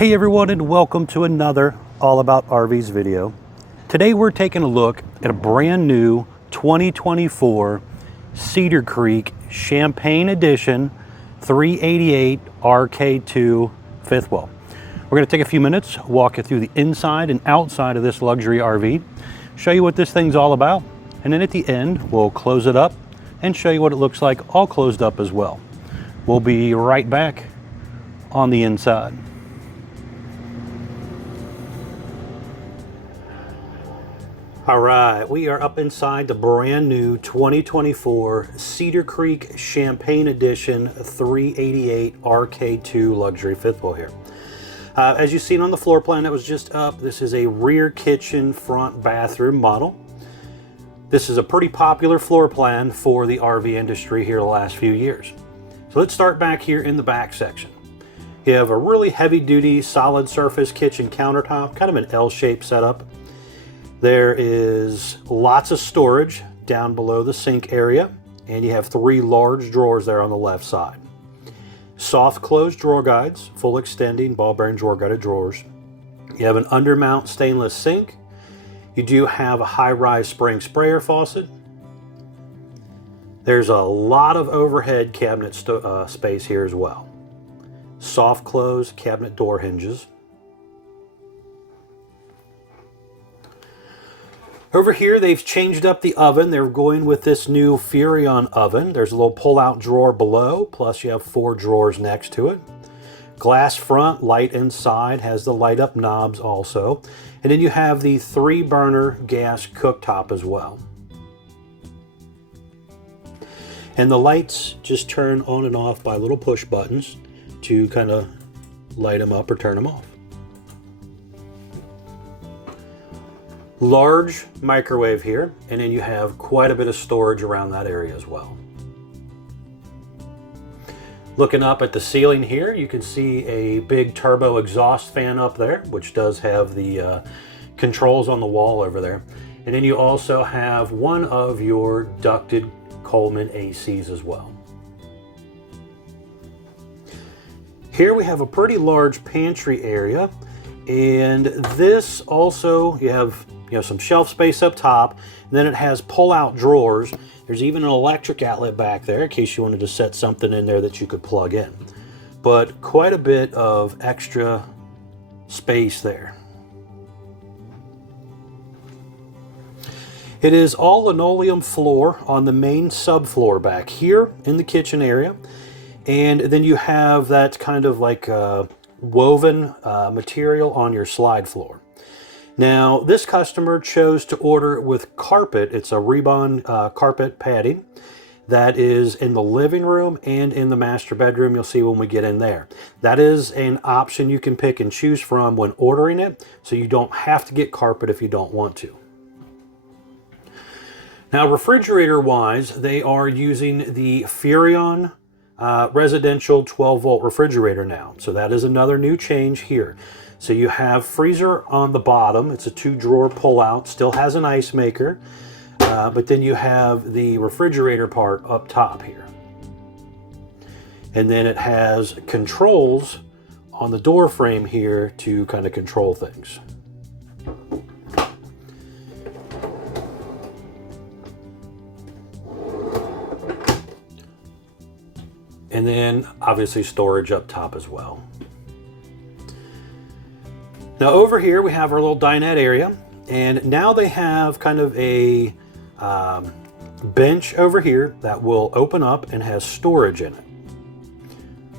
Hey everyone, and welcome to another All About RVs video. Today we're taking a look at a brand new 2024 Cedar Creek Champagne Edition 388 RK2 fifth wheel. We're going to take a few minutes, walk you through the inside and outside of this luxury RV, show you what this thing's all about, and then at the end we'll close it up and show you what it looks like all closed up as well. We'll be right back on the inside. All right, we are up inside the brand new 2024 Cedar Creek Champagne Edition 388 RK2 luxury fifth wheel here. As you've seen on the floor plan that was just up, this is a rear kitchen front bathroom model. This is a pretty popular floor plan for the RV industry here the last few years. So let's start back here in the back section. You have a really heavy duty solid surface kitchen countertop, kind of an L-shaped setup. There is lots of storage down below the sink area, and you have three large drawers there on the left side. Soft closed drawer guides, full extending ball bearing drawer guided drawers. You have an undermount stainless sink. You do have a high-rise spring sprayer faucet. There's a lot of overhead cabinet space here as well. Soft close cabinet door hinges. Over here, they've changed up the oven. They're going with this new Furrion oven. There's a little pull-out drawer below, plus you have 4 drawers next to it. Glass front, light inside, has the light-up knobs also. And then you have the 3-burner gas cooktop as well. And the lights just turn on and off by little push buttons to kind of light them up or turn them off. Large microwave here, and then you have quite a bit of storage around that area as well. Looking up at the ceiling here, you can see a big turbo exhaust fan up there, which does have the controls on the wall over there. And then you also have one of your ducted Coleman ACs as well. Here we have a pretty large pantry area, and this also, you have some shelf space up top, and then it has pull-out drawers. There's even an electric outlet back there in case you wanted to set something in there that you could plug in. But quite a bit of extra space there. It is all linoleum floor on the main subfloor back here in the kitchen area. And then you have that kind of like woven material on your slide floor. Now, this customer chose to order it with carpet. It's a Rebond carpet padding that is in the living room and in the master bedroom. You'll see when we get in there. That is an option you can pick and choose from when ordering it, so you don't have to get carpet if you don't want to. Now, refrigerator-wise, they are using the Furrion residential 12-volt refrigerator now. So that is another new change here. So you have freezer on the bottom. It's a 2-drawer pull-out. Still has an ice maker. But then you have the refrigerator part up top here. And then it has controls on the door frame here to kind of control things. And then obviously storage up top as well. Now over here we have our little dinette area, and now they have kind of a bench over here that will open up and has storage in it.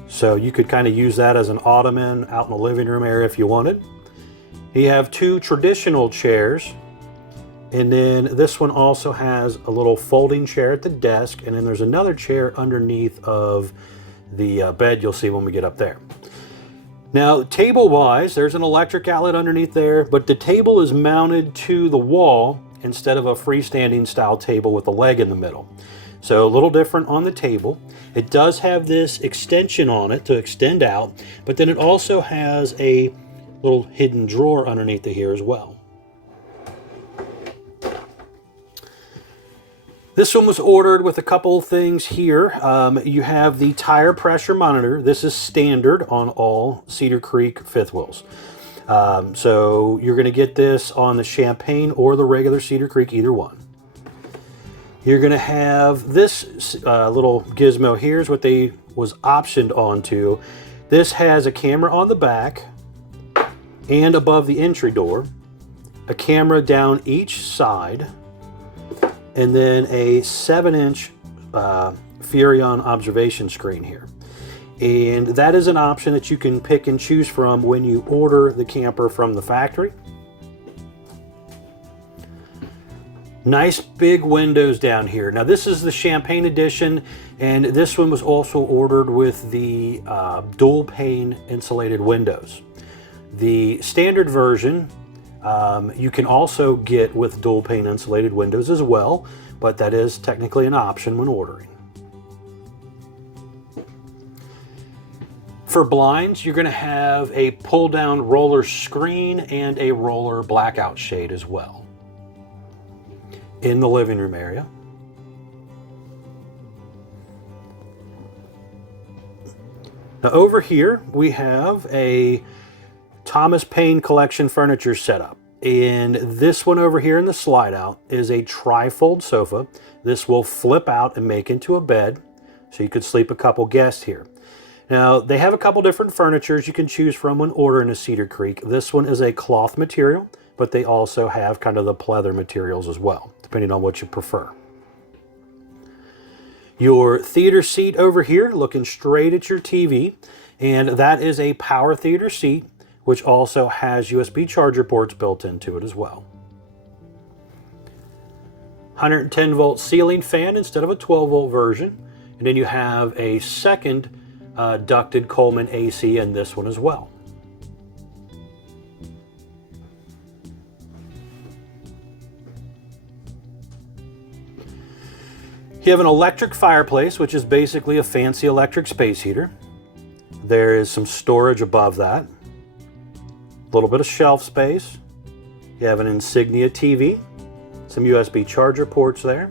So you could kind of use that as an ottoman out in the living room area if you wanted. You have 2 traditional chairs, and then this one also has a little folding chair at the desk, and then there's another chair underneath of the bed you'll see when we get up there. Now, table-wise, there's an electric outlet underneath there, but the table is mounted to the wall instead of a freestanding style table with a leg in the middle. So a little different on the table. It does have this extension on it to extend out, but then it also has a little hidden drawer underneath it here as well. This one was ordered with a couple of things here. You have the tire pressure monitor. This is standard on all Cedar Creek fifth wheels. So you're going to get this on the Champagne or the regular Cedar Creek, either one. You're going to have this little gizmo here is what they was optioned onto. This has a camera on the back and above the entry door, a camera down each side, and then a 7-inch Furrion observation screen here. And that is an option that you can pick and choose from when you order the camper from the factory. Nice big windows down here. Now this is the Champagne edition, and this one was also ordered with the dual pane insulated windows. The standard version you can also get with dual pane insulated windows as well, but that is technically an option when ordering. For blinds, you're going to have a pull down roller screen and a roller blackout shade as well in the living room area. Now over here we have a Thomas Payne collection furniture setup, and this one over here in the slide out is a tri-fold sofa. This will flip out and make into a bed, so you could sleep a couple guests here. Now they have a couple different furnitures you can choose from when ordering a Cedar Creek. This one is a cloth material, but they also have kind of the pleather materials as well, depending on what you prefer. Your theater seat over here looking straight at your TV, and that is a power theater seat, which also has USB charger ports built into it as well. 110 volt ceiling fan instead of a 12 volt version. And then you have a second ducted Coleman AC in this one as well. You have an electric fireplace, which is basically a fancy electric space heater. There is some storage above that. A little bit of shelf space. You have an Insignia TV, some USB charger ports there,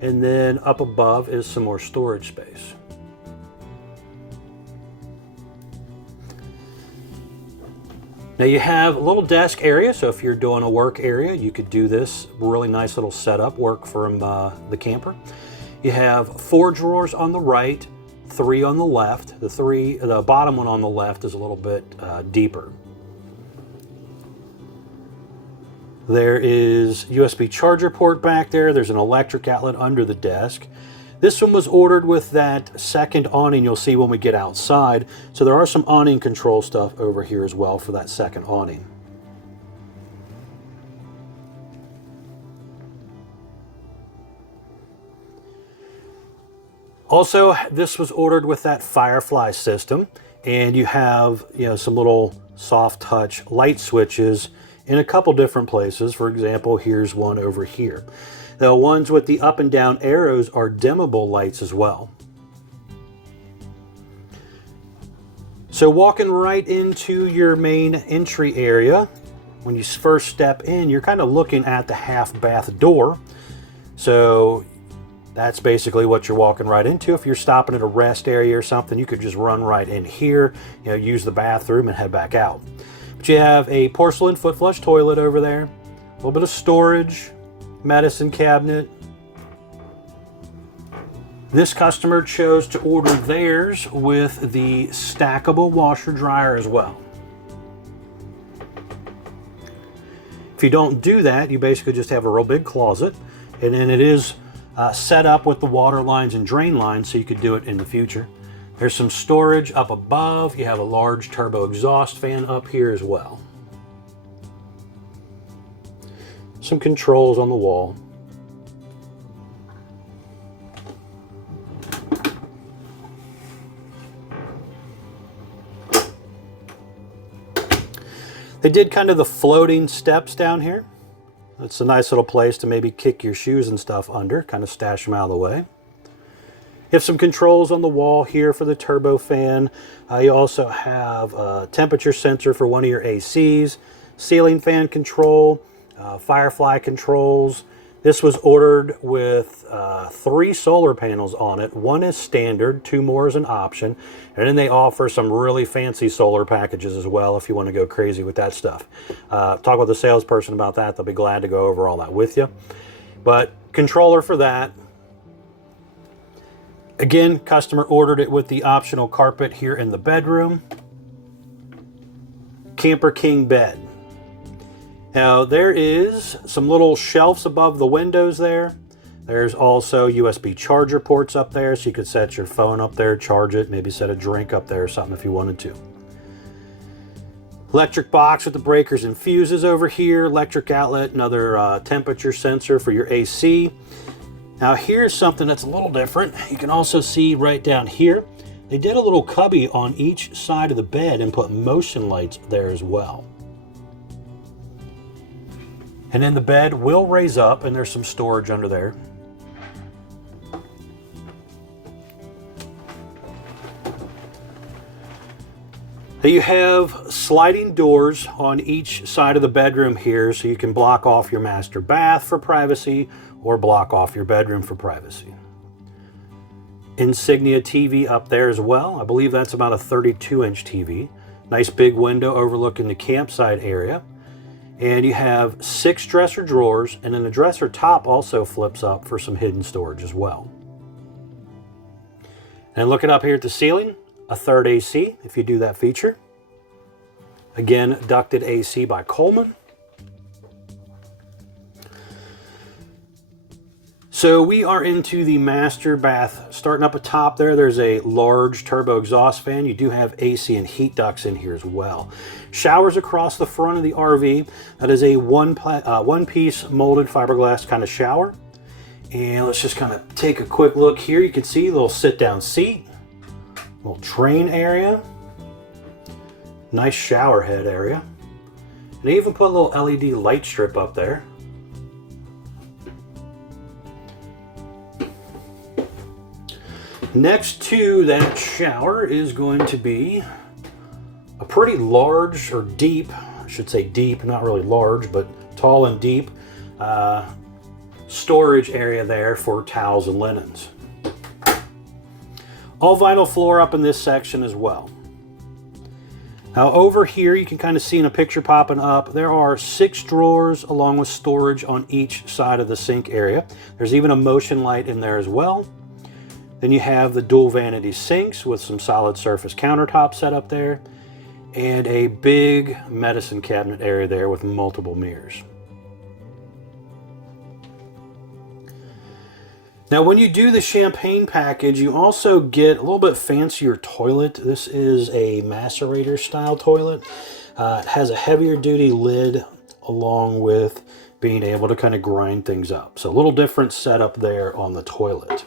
and then up above is some more storage space. Now you have a little desk area, so if you're doing a work area, you could do this really nice little setup work from the camper. You have 4 drawers on the right, 3 on the left. The bottom one on the left is a little bit deeper. There is USB charger port back there. There's an electric outlet under the desk. This one was ordered with that second awning you'll see when we get outside. So there are some awning control stuff over here as well for that second awning. Also, this was ordered with that Firefly system, and you have some little soft touch light switches in a couple different places. For example, here's one over here. The ones with the up and down arrows are dimmable lights as well. So walking right into your main entry area, when you first step in, you're kind of looking at the half bath door. So that's basically what you're walking right into. If you're stopping at a rest area or something, you could just run right in here, use the bathroom and head back out. But you have a porcelain foot flush toilet over there, a little bit of storage, medicine cabinet. This customer chose to order theirs with the stackable washer dryer as well. If you don't do that, you basically just have a real big closet, and then it is set up with the water lines and drain lines, so you could do it in the future. There's some storage up above. You have a large turbo exhaust fan up here as well. Some controls on the wall. They did kind of the floating steps down here. It's a nice little place to maybe kick your shoes and stuff under, kind of stash them out of the way. You have some controls on the wall here for the turbo fan. You also have a temperature sensor for one of your ACs, ceiling fan control, Firefly controls. This was ordered with 3 solar panels on it. 1 is standard, 2 more is an option, and then they offer some really fancy solar packages as well if you want to go crazy with that stuff. Talk with the salesperson about that. They'll be glad to go over all that with you. But controller for that. Again, customer ordered it with the optional carpet here in the bedroom. Camper King bed. Now there is some little shelves above the windows there. There's also USB charger ports up there, so you could set your phone up there, charge it, maybe set a drink up there or something if you wanted to. Electric box with the breakers and fuses over here, electric outlet, another temperature sensor for your AC. Now here's something that's a little different. You can also see right down here, they did a little cubby on each side of the bed and put motion lights there as well. And then the bed will raise up and there's some storage under there. Now you have sliding doors on each side of the bedroom here, so you can block off your master bath for privacy or block off your bedroom for privacy. Insignia TV up there as well. I believe that's about a 32-inch TV. Nice big window overlooking the campsite area. And you have 6 dresser drawers, and then the dresser top also flips up for some hidden storage as well. And looking up here at the ceiling, a 3rd AC if you do that feature. Again, ducted AC by Coleman. So we are into the master bath. Starting up at top there, there's a large turbo exhaust fan. You do have AC and heat ducts in here as well. Showers across the front of the RV. That is a one-piece molded fiberglass kind of shower. And let's just kind of take a quick look here. You can see a little sit-down seat, little train area, nice shower head area. And they even put a little LED light strip up there. Next to that shower is going to be a pretty large, or deep, I should say deep, not really large, but tall and deep storage area there for towels and linens. All vinyl floor up in this section as well. Now over here, you can kind of see in a picture popping up, there are 6 drawers along with storage on each side of the sink area. There's even a motion light in there as well. Then you have the dual vanity sinks with some solid surface countertops set up there, and a big medicine cabinet area there with multiple mirrors. Now when you do the champagne package, you also get a little bit fancier toilet. This is a macerator style toilet. It has a heavier duty lid along with being able to kind of grind things up. So a little different setup there on the toilet.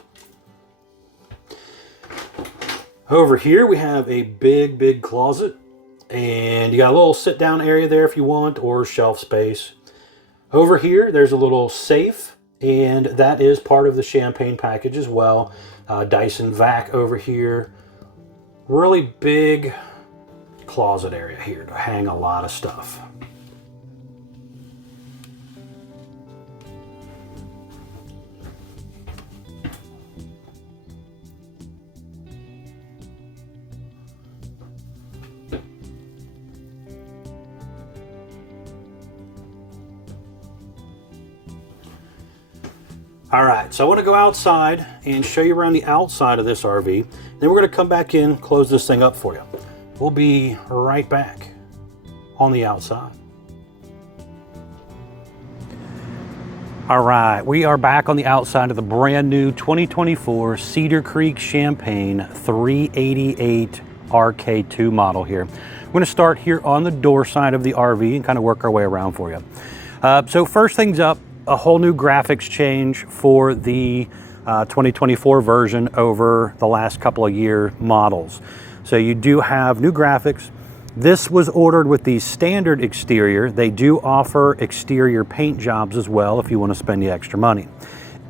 Over here we have a big closet, and you got a little sit down area there if you want, or shelf space. Over here there's a little safe, and that is part of the champagne package as well. Dyson vac over here. Really big closet area here to hang a lot of stuff. All right, so I want to go outside and show you around the outside of this RV. Then we're going to come back in, close this thing up for you. We'll be right back on the outside. All right, we are back on the outside of the brand new 2024 Cedar Creek Champagne 388 RK2 model here. We're going to start here on the door side of the RV and kind of work our way around for you. So first things up, a whole new graphics change for the 2024 version over the last couple of year models. So you do have new graphics. This was ordered with the standard exterior. They do offer exterior paint jobs as well if you want to spend the extra money.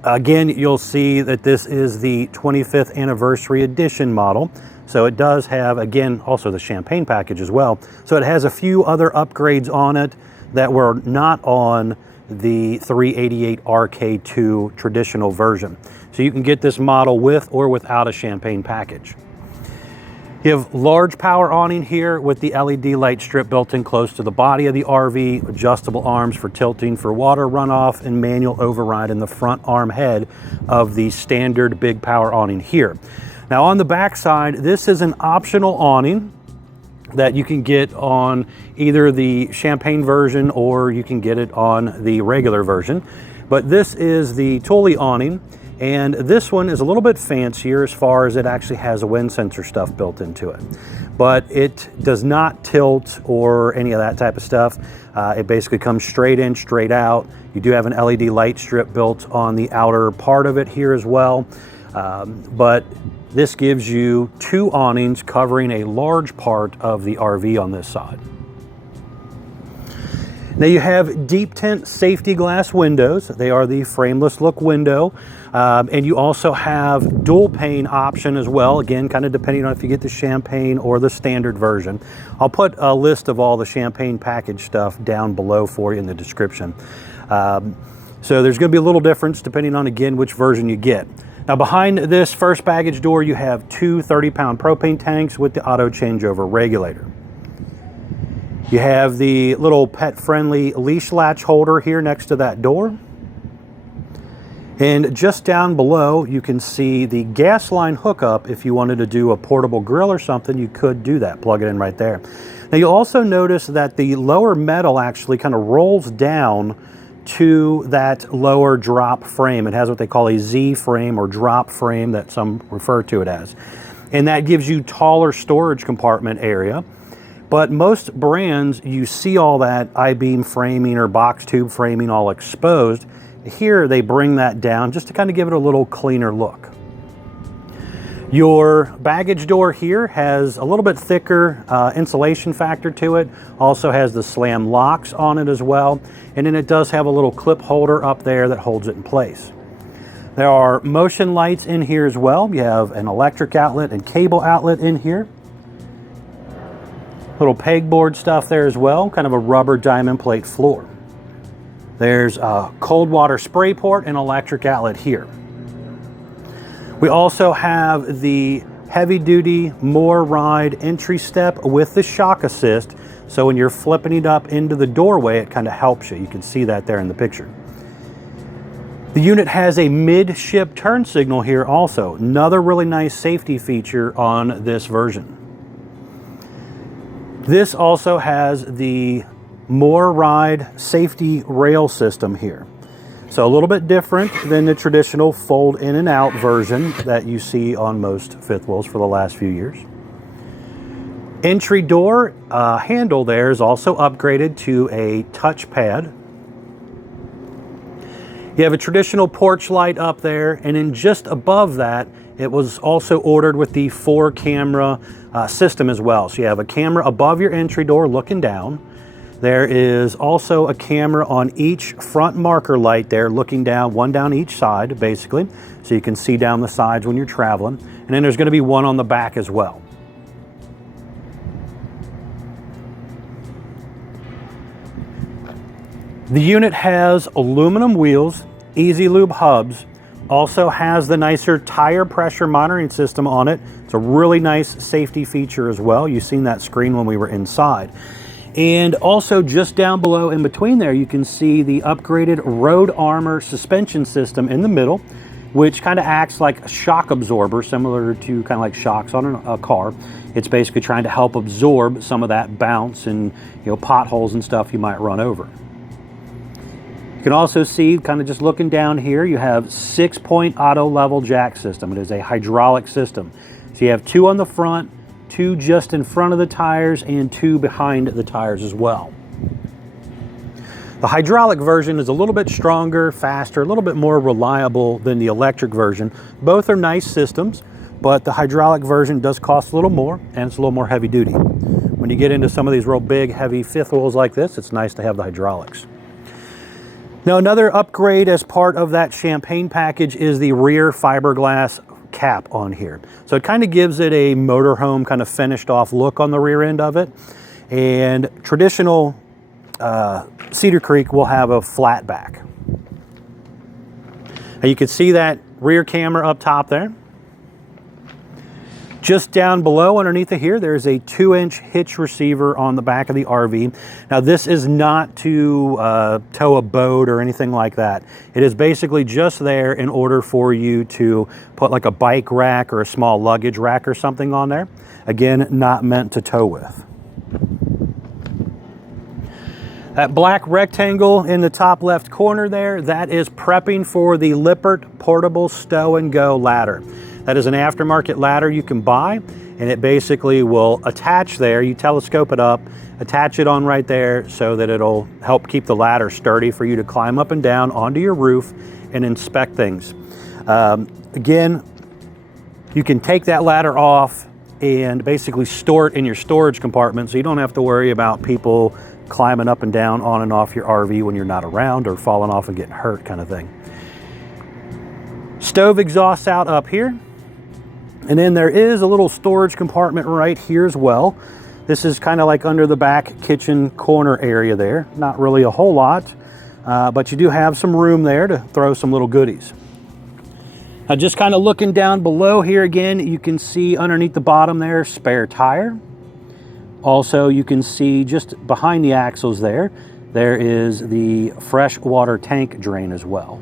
Again, you'll see that this is the 25th anniversary edition model. So it does have, again, also the champagne package as well. So it has a few other upgrades on it that were not on the 388 RK2 traditional version. So you can get this model with or without a Champagne package. You have large power awning here with the LED light strip built in close to the body of the RV, adjustable arms for tilting for water runoff, and manual override in the front arm head of the standard big power awning here. Now on the back side, this is an optional awning that you can get on either the Champagne version or you can get it on the regular version. But this is the Thule awning. And this one is a little bit fancier as far as it actually has a wind sensor stuff built into it. But it does not tilt or any of that type of stuff. It basically comes straight in, straight out. You do have an LED light strip built on the outer part of it here as well. But this gives you two awnings covering a large part of the RV on this side. Now you have deep tint safety glass windows. They are the frameless look window. And you also have dual pane option as well. Again, kind of depending on if you get the Champagne or the standard version. I'll put a list of all the Champagne package stuff down below for you in the description. So there's going to be a little difference depending on, again, which version you get. Now behind this first baggage door, you have two 30-pound propane tanks with the auto changeover regulator. You have the little pet-friendly leash latch holder here next to that door. And just down below, you can see the gas line hookup. If you wanted to do a portable grill or something, you could do that, plug it in right there. Now you'll also notice that the lower metal actually kind of rolls down to that lower drop frame. It has what they call a Z frame or drop frame that some refer to it as. And that gives you taller storage compartment area. But most brands, you see all that I-beam framing or box tube framing all exposed. Here they bring that down just to kind of give it a little cleaner look. Your baggage door here has a little bit thicker insulation factor to it. Also has the slam locks on it as well. And then it does have a little clip holder up there that holds it in place. There are motion lights in here as well. You have an electric outlet and cable outlet in here. Little pegboard stuff there as well, kind of a rubber diamond plate floor. There's a cold water spray port and electric outlet here. We also have the heavy duty More Ride entry step with the shock assist. So when you're flipping it up into the doorway, it kind of helps you. You can see that there in the picture. The unit has a mid-ship turn signal here also. Another really nice safety feature on this version. This also has the More Ride safety rail system here. So a little bit different than the traditional fold in and out version that you see on most fifth wheels for the last few years. Entry door handle there is also upgraded to a touchpad. You have a traditional porch light up there, and then just above that, it was also ordered with the 4-camera system as well. So you have a camera above your entry door looking down. There is also a camera on each front marker light there looking down, one down each side basically, so you can see down the sides when you're traveling. And then there's going to be one on the back as well. The unit has aluminum wheels, easy lube hubs, also has the nicer tire pressure monitoring system on it. It's a really nice safety feature as well. You've seen that screen when we were inside. And also just down below in between there, you can see the upgraded Road Armor suspension system in the middle, which kind of acts like a shock absorber, similar to kind of like shocks on a car. It's basically trying to help absorb some of that bounce and, you know, potholes and stuff you might run over. You can also see, kind of just looking down here, you have 6-point auto level jack system. It is a hydraulic system. So you have 2 on the front, 2 just in front of the tires, and 2 behind the tires as well. The hydraulic version is a little bit stronger, faster, a little bit more reliable than the electric version. Both are nice systems, but the hydraulic version does cost a little more, and it's a little more heavy duty. When you get into some of these real big, heavy fifth wheels like this, it's nice to have the hydraulics. Now, another upgrade as part of that Champagne package is the rear fiberglass cap on here. So it kind of gives it a motorhome kind of finished off look on the rear end of it. And traditional Cedar Creek will have a flat back. Now you can see that rear camera up top there. Just down below underneath of here, there's a 2-inch hitch receiver on the back of the RV. Now this is not to tow a boat or anything like that. It is basically just there in order for you to put like a bike rack or a small luggage rack or something on there. Again, not meant to tow with. That black rectangle in the top left corner there, that is prepping for the Lippert Portable Stow and Go ladder. That is an aftermarket ladder you can buy, and it basically will attach there. You telescope it up, attach it on right there so that it'll help keep the ladder sturdy for you to climb up and down onto your roof and inspect things. Again, you can take that ladder off and basically store it in your storage compartment so you don't have to worry about people climbing up and down on and off your RV when you're not around or falling off and getting hurt kind of thing. Stove exhaust out up here. And then there is a little storage compartment right here as well. This is kind of like under the back kitchen corner area there. Not really a whole lot, but you do have some room there to throw some little goodies. Now just kind of looking down below here again, you can see underneath the bottom there, spare tire. Also, you can see just behind the axles there, there is the freshwater tank drain as well.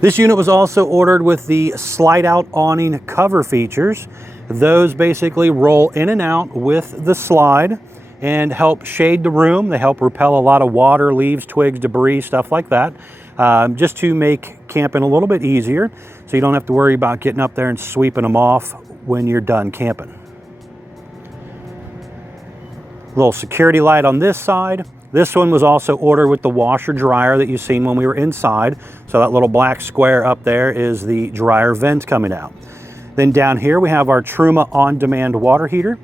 This unit was also ordered with the slide-out awning cover features. Those basically roll in and out with the slide and help shade the room. They help repel a lot of water, leaves, twigs, debris, stuff like that, just to make camping a little bit easier so you don't have to worry about getting up there and sweeping them off when you're done camping. Little security light on this side. This one was also ordered with the washer dryer that you've seen when we were inside. So that little black square up there is the dryer vent coming out. Then down here we have our Truma on-demand water heater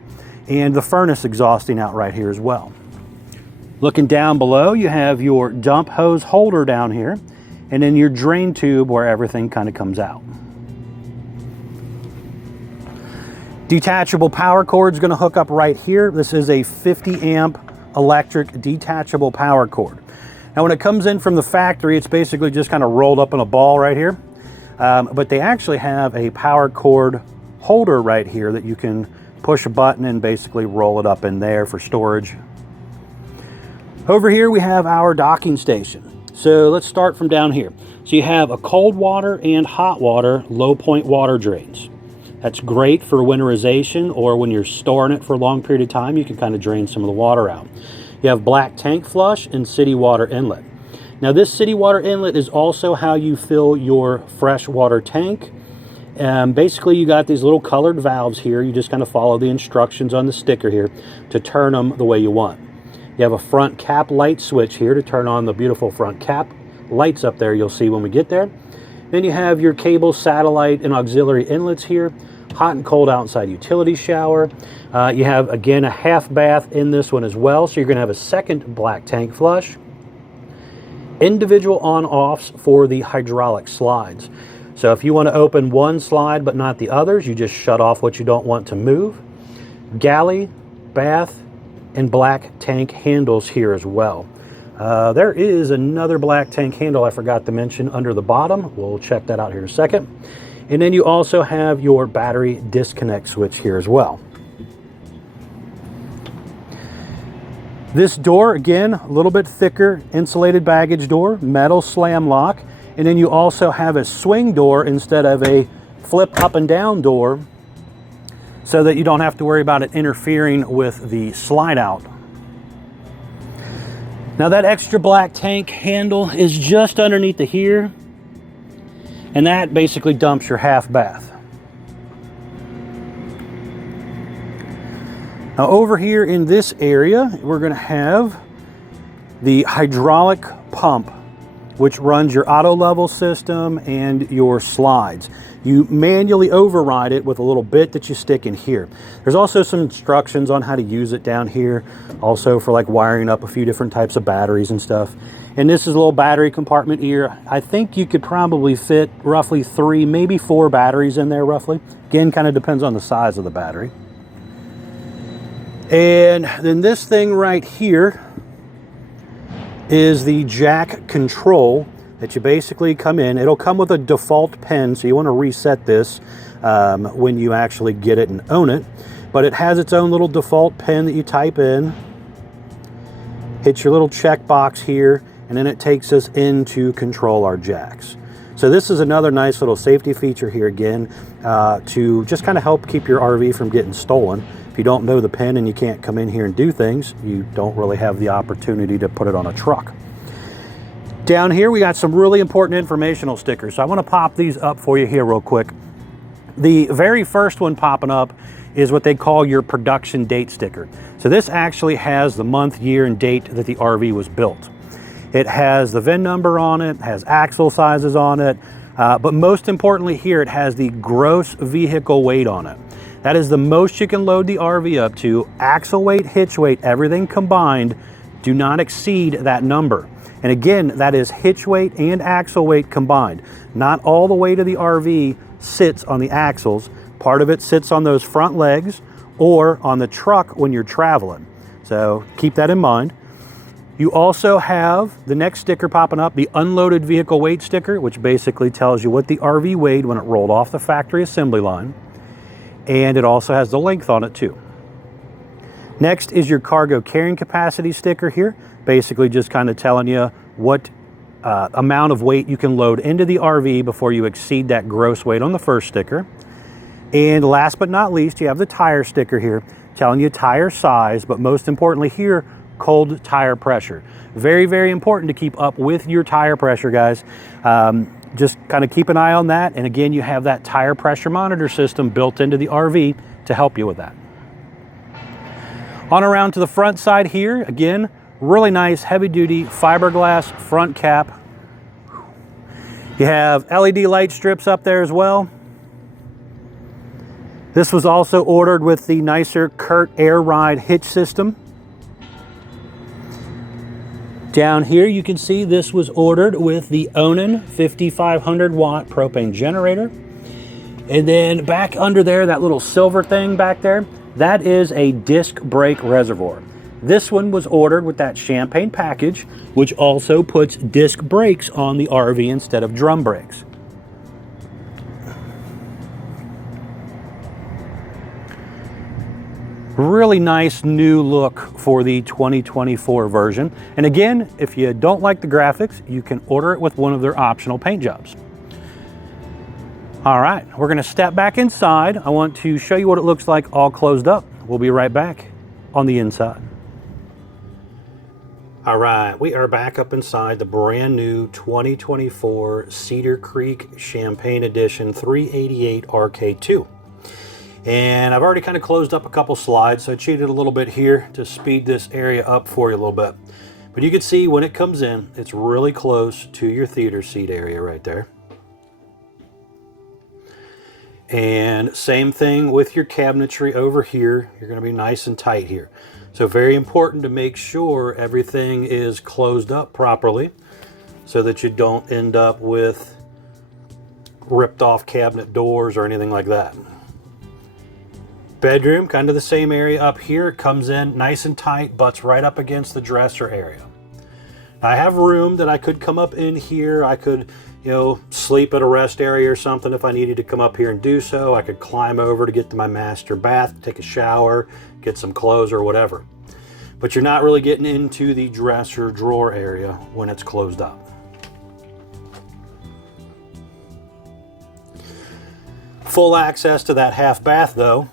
and the furnace exhausting out right here as well. Looking down below, you have your dump hose holder down here and then your drain tube where everything kind of comes out. Detachable power cord is going to hook up right here. This is a 50 amp electric detachable power cord. Now when it comes in from the factory, it's basically just kind of rolled up in a ball right here. But they actually have a power cord holder right here that you can push a button and basically roll it up in there for storage. Over here we have our docking station. So let's start from down here. So you have a cold water and hot water low point water drains. That's great for winterization or when you're storing it for a long period of time, you can kind of drain some of the water out. You have black tank flush and city water inlet. Now this city water inlet is also how you fill your fresh water tank. Basically you got these little colored valves here. You just kind of follow the instructions on the sticker here to turn them the way you want. You have a front cap light switch here to turn on the beautiful front cap lights up there you'll see when we get there. Then you have your cable, satellite, and auxiliary inlets here. Hot and cold outside utility shower. You have, again, a half bath in this one as well, so you're going to have a second black tank flush. Individual on-offs for the hydraulic slides. So if you want to open one slide but not the others, you just shut off what you don't want to move. Galley, bath, and black tank handles here as well. There is another black tank handle I forgot to mention under the bottom. We'll check that out here in a second. And then you also have your battery disconnect switch here as well. This door, again, a little bit thicker insulated baggage door, metal slam lock. And then you also have a swing door instead of a flip up and down door so that you don't have to worry about it interfering with the slide out. Now that extra black tank handle is just underneath the here. And that basically dumps your half bath. Now over here in this area, we're going to have the hydraulic pump, which runs your auto level system and your slides. You manually override it with a little bit that you stick in here. There's also some instructions on how to use it down here, also for like wiring up a few different types of batteries and stuff. And this is a little battery compartment here. I think you could probably fit roughly 3, maybe 4 batteries in there roughly. Again, kind of depends on the size of the battery. And then this thing right here is the jack control that you basically come in. It'll come with a default pin, so you want to reset this when you actually get it and own it. But it has its own little default pin that you type in, hit your little check box here, and then it takes us in to control our jacks. So this is another nice little safety feature here again to just kind of help keep your RV from getting stolen. If you don't know the pin and you can't come in here and do things, you don't really have the opportunity to put it on a truck. Down here we got some really important informational stickers. So I want to pop these up for you here real quick. The very first one popping up is what they call your production date sticker. So this actually has the month, year, and date that the RV was built. It has the VIN number on it, has axle sizes on it, but most importantly here, it has the gross vehicle weight on it. That is the most you can load the RV up to. Axle weight, hitch weight, everything combined, do not exceed that number. And again, that is hitch weight and axle weight combined. Not all the weight of the RV sits on the axles. Part of it sits on those front legs or on the truck when you're traveling. So keep that in mind. You also have the next sticker popping up, the unloaded vehicle weight sticker, which basically tells you what the RV weighed when it rolled off the factory assembly line. And it also has the length on it too. Next is your cargo carrying capacity sticker here, basically just kind of telling you what amount of weight you can load into the RV before you exceed that gross weight on the first sticker. And last but not least, you have the tire sticker here telling you tire size, but most importantly here, cold tire pressure. Very, very important to keep up with your tire pressure, guys. Just kind of keep an eye on that. And again, you have that tire pressure monitor system built into the RV to help you with that. On around to the front side here, again, really nice heavy duty fiberglass front cap. You have LED light strips up there as well. This was also ordered with the nicer Curt Air Ride hitch system. Down here you can see this was ordered with the Onan 5500 watt propane generator. And then back under there, that little silver thing back there, that is a disc brake reservoir. This one was ordered with that Champagne package, which also puts disc brakes on the RV instead of drum brakes. Really nice new look for the 2024 version. And again, if you don't like the graphics, you can order it with one of their optional paint jobs. All right, we're gonna step back inside. I want to show you what it looks like all closed up. We'll be right back on the inside. All right, we are back up inside the brand new 2024 Cedar Creek Champagne Edition 388 RK2. And I've already kind of closed up a couple slides, so I cheated a little bit here to speed this area up for you a little bit. But you can see when it comes in, it's really close to your theater seat area right there. And same thing with your cabinetry over here. You're going to be nice and tight here. So very important to make sure everything is closed up properly so that you don't end up with ripped off cabinet doors or anything like that. Bedroom, kind of the same area up here. It comes in nice and tight, butts right up against the dresser area. I have room that I could come up in here. I could, sleep at a rest area or something if I needed to come up here and do so. I could climb over to get to my master bath, take a shower, get some clothes or whatever. But you're not really getting into the dresser drawer area when it's closed up. Full access to that half bath though.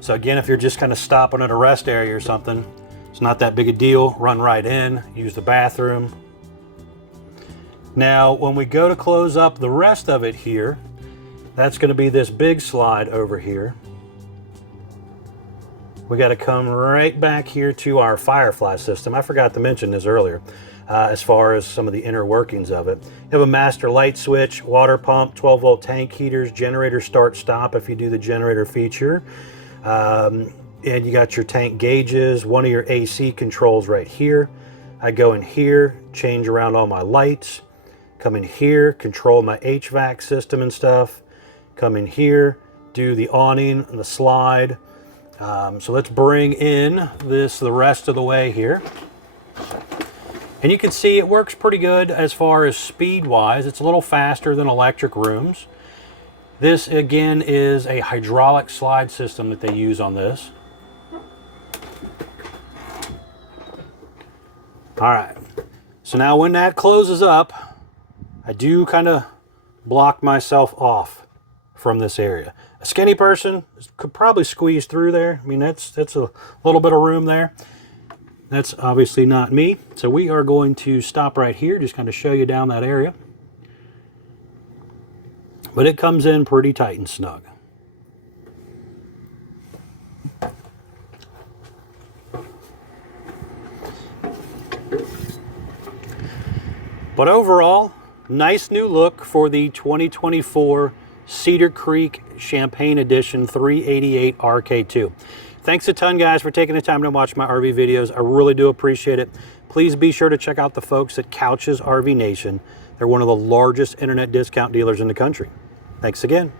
So again, if you're just kind of stopping at a rest area or something, it's not that big a deal. Run right in, use the bathroom. Now, when we go to close up the rest of it here, that's going to be this big slide over here. We got to come right back here to our Firefly system. I forgot to mention this earlier, as far as some of the inner workings of it. You have a master light switch, water pump, 12-volt tank heaters, generator start-stop if you do the generator feature. And you got your tank gauges, one of your AC controls right here. I go in here, change around all my lights, come in here, control my HVAC system and stuff, come in here, do the awning and the slide, So let's bring in this the rest of the way here. And you can see it works pretty good as far as speed-wise. It's a little faster than electric rooms. This, again, is a hydraulic slide system that they use on this. All right, so now when that closes up, I do kind of block myself off from this area. A skinny person could probably squeeze through there. I mean, that's a little bit of room there. That's obviously not me. So we are going to stop right here, just kind of show you down that area. But it comes in pretty tight and snug. But overall, nice new look for the 2024 Cedar Creek Champagne Edition 388 RK2. Thanks a ton, guys, for taking the time to watch my RV videos. I really do appreciate it. Please be sure to check out the folks at Couch's RV Nation. They're one of the largest internet discount dealers in the country. Thanks again.